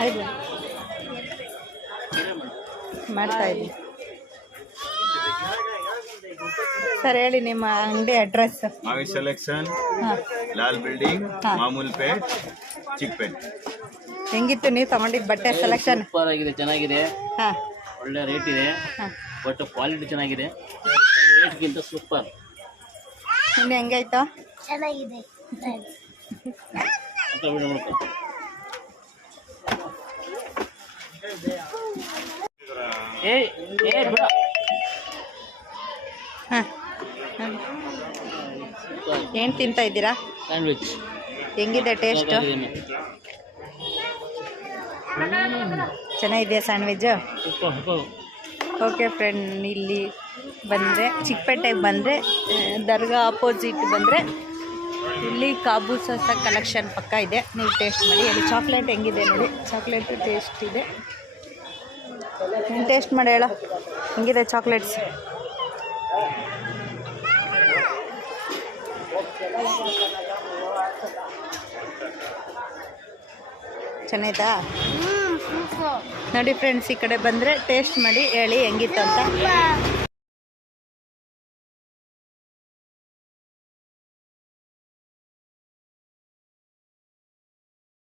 ಆಯ್ತು ಮಾಡ್ತಾ ಇದ್ದೀನಿ ಸರ್. ಹೇಳಿ ನಿಮ್ಮ ಅಂಗಡಿ ಅಡ್ರೆಸ್. ಮಾವಿ selection, Lal building, Mamulpet, Chickpet. ಹೆಂಗಿತ್ತು ನೀವು ತಗೊಂಡಿದ್ದು ಬಟ್ಟೆ ಸೆಲೆಕ್ಷನ್? ಸೂಪರ್ ಆಗಿದೆ, ಚೆನ್ನಾಗಿದೆ. ಹಾಂ, ಒಳ್ಳೆ ರೇಟ್ ಇದೆ. ಬಟ್ ಕ್ವಾಲಿಟಿ ಚೆನ್ನಾಗಿದೆ. ರೇಟ್ಗಿಂತ ಸೂಪರ್. ಇನ್ನು ಹೆಂಗಾಯ್ತು? ಚೆನ್ನಾಗಿದೆ. ಹಾಂ, ಏನು ತಿಂತಾ ಇದ್ದೀರಾ? ಸ್ಯಾಂಡ್ವಿಚ್. ಹೆಂಗಿದೆ ಟೇಸ್ಟ್? ಚೆನ್ನಾಗಿದೆಯಾ ಸ್ಯಾಂಡ್ವಿಚ್ಚು? ಓಕೆ ಫ್ರೆಂಡ್, ಇಲ್ಲಿ ಬಂದರೆ ಚಿಕ್ಕಪೇಟೆಗೆ ಬಂದರೆ ದರ್ಗಾ ಆಪೋಸಿಟ್ ಬಂದರೆ ಇಲ್ಲಿ ಕಾಬೂಸ್ ಹೊಸ ಕಲೆಕ್ಷನ್ ಪಕ್ಕ ಇದೆ. ನೀವು ಟೇಸ್ಟ್ ಮಾಡಿ. ಹೇಳಿ ಚಾಕ್ಲೇಟ್ ಹೆಂಗಿದೆ ನೋಡಿ. ಚಾಕ್ಲೇಟ್ ಟೇಸ್ಟ್ ಇದೆ. ನೀನು ಟೇಸ್ಟ್ ಮಾಡಿ ಹೇಳೋ ಹೆಂಗಿದೆ ಚಾಕ್ಲೇಟ್ಸ್. ಚೆನ್ನಾಯ್ತಾ? ನೋಡಿ ಫ್ರೆಂಡ್ಸ್, ಈ ಕಡೆ ಬಂದರೆ ಟೇಸ್ಟ್ ಮಾಡಿ ಹೇಳಿ ಹೆಂಗಿತ್ತು ಅಂತ.